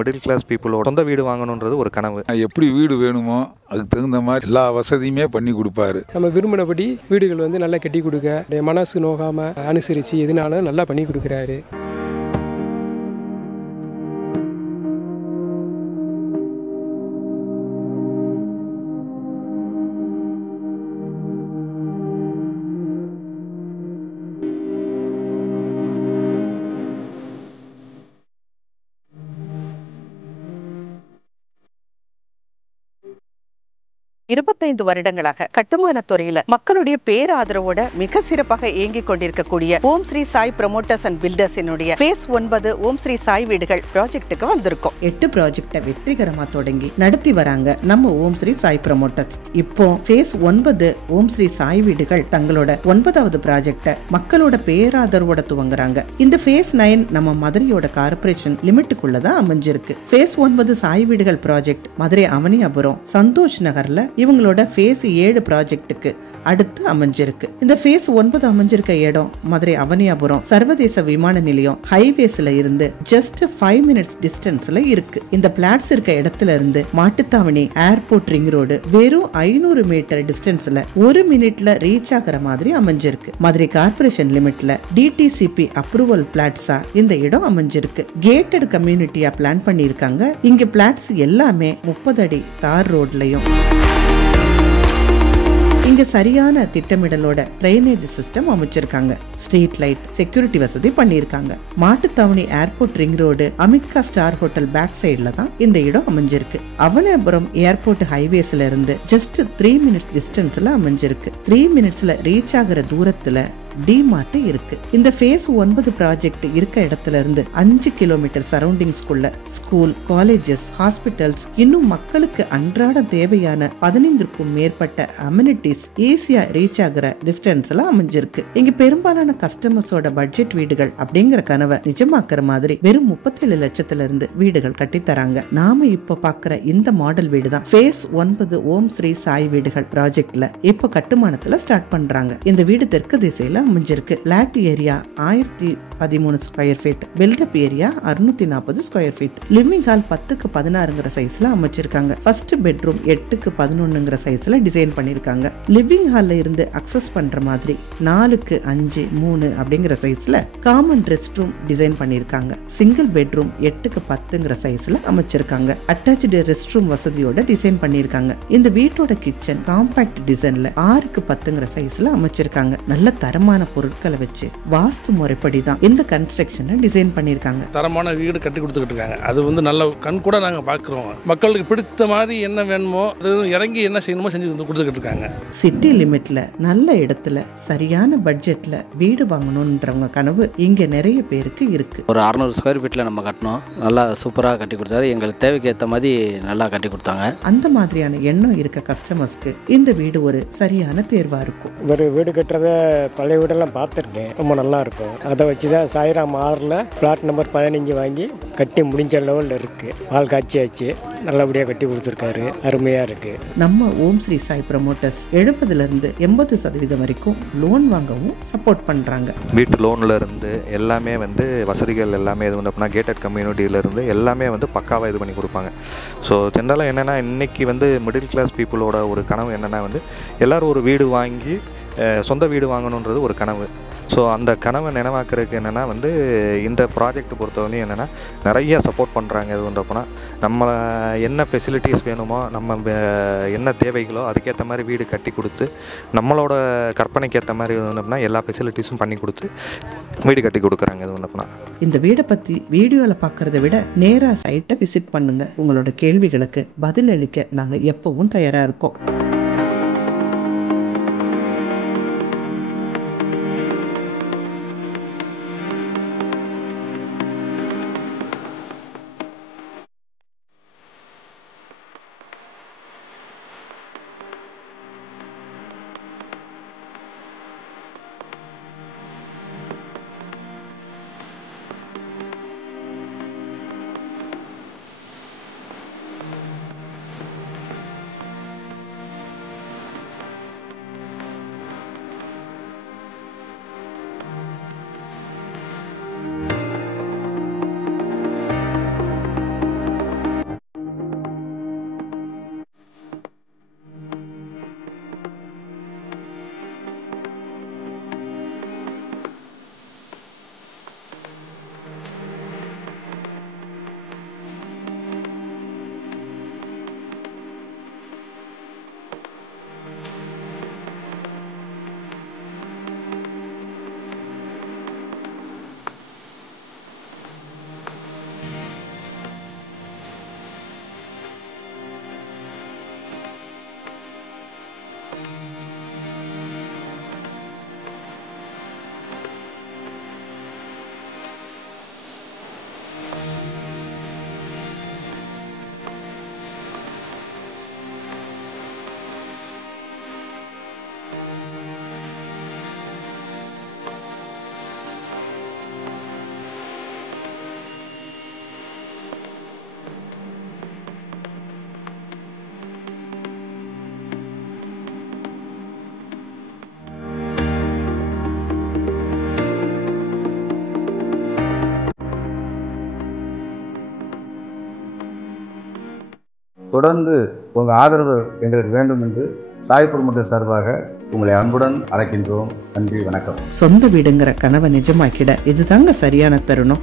Middle class பீப்புளோட சொந்த வீடு வாங்கணுன்றது ஒரு கனவு. எப்படி வீடு வேணுமோ அதுக்கு தகுந்த மாதிரி எல்லா வசதியுமே பண்ணி கொடுப்பாரு. நம்ம விரும்பினபடி வீடுகள் நல்லா கட்டி கொடுக்க, மனசு நோகாம அனுசரித்து எதுனாலும் நல்லா பண்ணி கொடுக்குறாரு. இருபத்தைந்து வருடங்களாக கட்டுமான துறையில மக்களுடைய பேராதரவோட மிக சிறப்பாக இயங்கிக் கொண்டிருக்கக்கூடிய ஓம் ஸ்ரீ சாய் ப்ரமோட்டர்ஸ் அண்ட் பில்டர்ஸினுடைய ஃபேஸ் 9 ஓம் ஸ்ரீ சாய் வீடுகள் ப்ராஜெக்ட்டுக்கு வந்திருக்கோம். 8 ப்ராஜெக்டை வெற்றிகரமா தொடங்கி நடத்தி வராங்க நம்ம ஓம் ஸ்ரீ சாய் ப்ரமோட்டர்ஸ். இப்போ ஃபேஸ் 9 ஓம் ஸ்ரீ சாய் வீடுகள் தங்களோட 9வது ப்ராஜெக்டை மக்களோட பேராதரவோட துவங்குறாங்க. இந்த ஃபேஸ் 9 நம்ம மதுரையோட கார்பரேஷன் லிமிட்டுக்குள்ளதான் அமைஞ்சிருக்கு. ஃபேஸ் 9 சாய் வீடுகள் ப்ராஜெக்ட் மதுரை அவனியாபுரம் சந்தோஷ் நகர்ல இவங்களோட ஃபேஸ் 7 ப்ராஜெக்ட்டுக்கு அடுத்து அமைஞ்சிருக்கு. இந்த ஃபேஸ் 9 அமைஞ்சிருக்க இடம் மதுரை அவனியாபுரம் சர்வதேச விமான நிலையம் ஹைவேஸ்ல இருந்து ஜஸ்ட் 5 மினிட்ஸ் டிஸ்டன்ஸ்ல இருக்கு. இந்த பிளாட்ஸ் இருக்க இடத்துல இருந்து மாட்டுத்தாவணி ஏர்போர்ட் ரிங் ரோடு வெறும் 500 மீட்டர் டிஸ்டன்ஸ்ல 1 மினிட்ல ரீச் ஆகிற மாதிரி அமைஞ்சிருக்கு. மதுரை கார்பரேஷன் லிமிட்ல டிடிசிபி அப்ரூவல் பிளாட்ஸா இந்த இடம் அமைஞ்சிருக்கு. கேட்டட் கம்யூனிட்டியா பிளான் பண்ணிருக்காங்க. இங்க பிளாட்ஸ் எல்லாமே 30 அடி தார் ரோட்லயும் இங்க சரியான திட்டமிடலோட ட்ரைனேஜ் சிஸ்டம் அமைச்சிருக்காங்க. ஸ்ட்ரீட் லைட் செக்யூரிட்டி வசதி பண்ணிருக்காங்க. Mattuthavani airport ring road அமிகா star hotel back சைட்ல தான் இந்த இடம் அமைஞ்சிருக்கு. அவனியாபுரம் ஏர்போர்ட் ஹைவேஸ்ல இருந்து ஜஸ்ட் 3 மினிட்ஸ் டிஸ்டன்ஸ்ல அமைஞ்சிருக்கு. 3 மினிட்ஸ்ல ரீச் ஆகிற தூரத்துல டிமார்ட் இருக்கு. இந்த ஃபேஸ் 9 ப்ராஜெக்ட் இருக்க இடத்துல இருந்து 5 கிலோமீட்டர் சரௌண்டிங்ஸ்குள்ள ஸ்கூல், காலேஜஸ், ஹாஸ்பிட்டல்ஸ், இன்னும் மக்களுக்கு அன்றாட தேவையான 15க்கும் மேற்பட்ட அம்யூனிட்டிஸ் ஈஸியா ரீச் ஆகிற டிஸ்டன்ஸ்ல அமைஞ்சிருக்கு. இங்க பெரும்பாலான கஸ்டமர்ஸோட பட்ஜெட் வீடுகள் அப்படிங்கிற கனவை நிஜமாக்குற மாதிரி வெறும் 37 லட்சத்துல இருந்து வீடுகள் கட்டி தராங்க. நாம இப்ப பாக்குற இந்த மாடல் வீடு தான் ஃபேஸ் 9 ஓம் ஸ்ரீ சாய் வீடுகள் ப்ராஜெக்ட்ல இப்ப கட்டுமானத்துல ஸ்டார்ட் பண்றாங்க. இந்த வீடு தெற்கு திசையில அமைஞ்சிருக்கு. லேட் area 1013 square feet, built up area 640 square feet, living hall 10க்கு 16ங்கிற சைஸ்ல அமைச்சிருக்காங்க. ஃபர்ஸ்ட் பெட்ரூம் 8க்கு 11ங்கிற சைஸ்ல டிசைன் பண்ணிருக்காங்க. லிவிங் ஹால்ல இருந்து அக்சஸ் பண்ற மாதிரி 4க்கு 5 3 அப்படிங்கிற சைஸ்ல காமன் ரெஸ்ட் ரூம் டிசைன் பண்ணிருக்காங்க. சிங்கிள் பெட்ரூம் 8க்கு 10ங்கிற சைஸ்ல அமைச்சிருக்காங்க. அட்டாச்டு ரெஸ்ட் ரூம் வசதியோட டிசைன் பண்ணிருக்காங்க. இந்த வீட்டோட கிச்சன் காம்பாக்ட் டிசைன்ல 6க்கு 10ங்கிற சைஸ்ல அமைச்சிருக்காங்க. நல்ல தரமான பொருட்களை வச்சு வாஸ்து முறைப்படி தான் இந்த கன்ஸ்ட்ரக்ஷனை டிசைன் பண்ணிருக்காங்க. தரமான வீடு கட்டி கொடுத்துக்கிட்டு இருக்காங்க. அது நல்ல கண் கூட நாங்க பாக்குறோம். மக்களுக்கு பிடித்த மாதிரி என்ன வேணுமோ அது இறங்கி என்ன செய்யணுமோ செஞ்சு கொடுத்துக்கிட்டு இருக்காங்க. சிட்டி லிமிட்ல நல்ல இடத்துல சரியான பட்ஜெட்ல வீடு வாங்கணும்ன்றவங்க கனவு இங்க நிறைய பேருக்கு இருக்கு. ஒரு 600 ஸ்கொயர் ஃபீட்ல நம்ம கட்டணும். நல்லா சூப்பரா கட்டி கொடுத்தாரு. எங்களுக்கு தேவைக்கு ஏற்ற மாதிரி நல்லா கட்டி கொடுத்தாங்க. அந்த மாதிரியான எண்ணம் இருக்க கஸ்டமர்ஸ்க்கு இந்த வீடு ஒரு சரியான தேர்வா இருக்கும். ஒரு வீடு கட்டுறத பழைய வீடெல்லாம் பார்த்துருக்கேன். ரொம்ப நல்லா இருக்கும். அதை வச்சு தான் சாய்ராம் 6ல் பிளாட் நம்பர் 15 வாங்கி கட்டி முடிஞ்ச லெவலில் இருக்கு. பால் காய்ச்சியாச்சு, நல்லபடியாக கட்டி கொடுத்துருக்காரு. அருமையாக இருக்கு. நம்ம ஓம் ஸ்ரீ சாய் ப்ரமோட்டர்ஸ் 70% இருந்து 80% வரைக்கும் லோன் வாங்கவும் சப்போர்ட் பண்றாங்க. வீட்டு லோன்ல இருந்து எல்லாமே வசதிகள் எல்லாமே இது பண்ணா கேட்டட் கம்யூனிட்டியில இருந்து எல்லாமே பக்காவாக இது பண்ணி கொடுப்பாங்க. ஸோ ஜென்ரலாக என்னென்னா இன்றைக்கி மிடில் கிளாஸ் பீப்புளோட ஒரு கனவு என்னென்னா எல்லோரும் ஒரு வீடு வாங்கி சொந்த வீடு வாங்கணுன்றது ஒரு கனவு. ஸோ அந்த கனவை நினைவாக்குறதுக்கு என்னென்னா இந்த ப்ராஜெக்ட் பொறுத்தவரையும் என்னென்னா நிறைய சப்போர்ட் பண்ணுறாங்க. இது பண்ணுறப்போனா நம்ம என்ன ஃபெசிலிட்டிஸ் வேணுமோ, நம்ம என்ன தேவைகளோ அதுக்கேற்ற மாதிரி வீடு கட்டி கொடுத்து நம்மளோட கற்பனைக்கு ஏற்ற மாதிரி இது எல்லா ஃபெசிலிட்டிஸும் பண்ணி கொடுத்து வீடு கட்டி கொடுக்குறாங்க. இது பண்ணப்போனா இந்த வீடை பற்றி வீடியோவில் பார்க்குறத விட நேராக சைட்டை விசிட் பண்ணுங்கள். உங்களோட கேள்விகளுக்கு பதிலளிக்க நாங்கள் எப்பவும் தயாராக இருக்கோம். தொடர்ந்து உங்கள் ஆதரவு எங்களுக்கு வேண்டும் என்று சாய் ப்ரமோட்டர்ஸ் சார்பாக உங்களை அன்புடன் அழைக்கின்றோம். நன்றி, வணக்கம். சொந்த வீடுங்கிற கனவை நிஜமாக்கிட இதுதாங்க சரியான தருணம்.